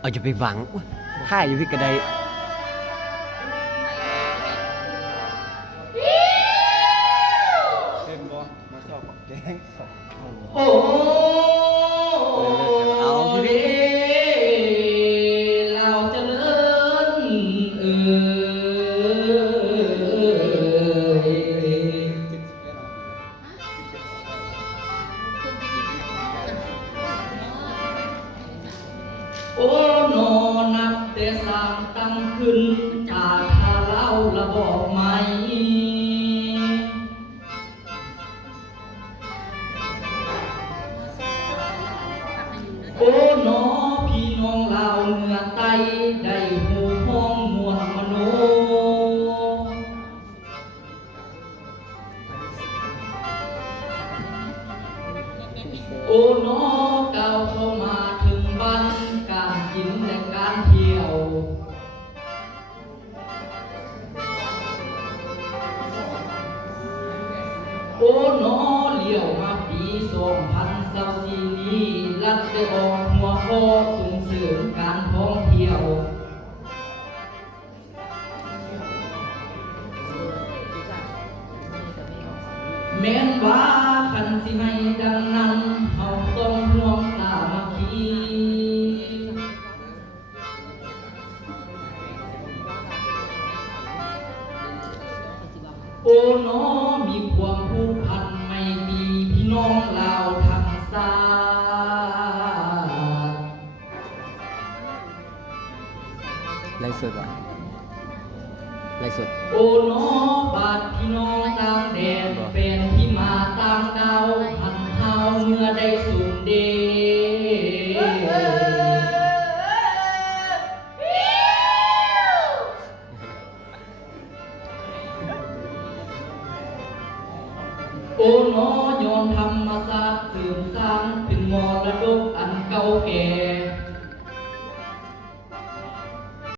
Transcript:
เอาจะไปหวังถ้าอยู่ที่กระไดเต็มบ่มาชอบของแกงโอ้เอาพี่เราจะเลิศโอ้นอนับแต่สามตั้งขึ้นจากทาเล่าระบอกไหมโอ้นอพี่น้องลาวเหนือใต้ได้หูห้องมวลมโนโอ้นอก้าวเข้ามาถึงบ้านการกินและการเที่ยวโอ้นอเลี้ยวมาปี2024นี้รัฐได้ออกหัวข้อส่งเสริมการท่องเที่ยวแม้นว่าคันสิให้ดังนั้นเขาต้องร่วมสามัคคีโอ้น้อมีความผูกพันไม่มีพี่น้องลาวทั้งชาติไล่สดวะไล่สดโอ้น้อบาดพี่น้องต่างแดนเป็นที่มาต่างดาวหันเฮาเมื่อได้สูญเดโอ้น้อ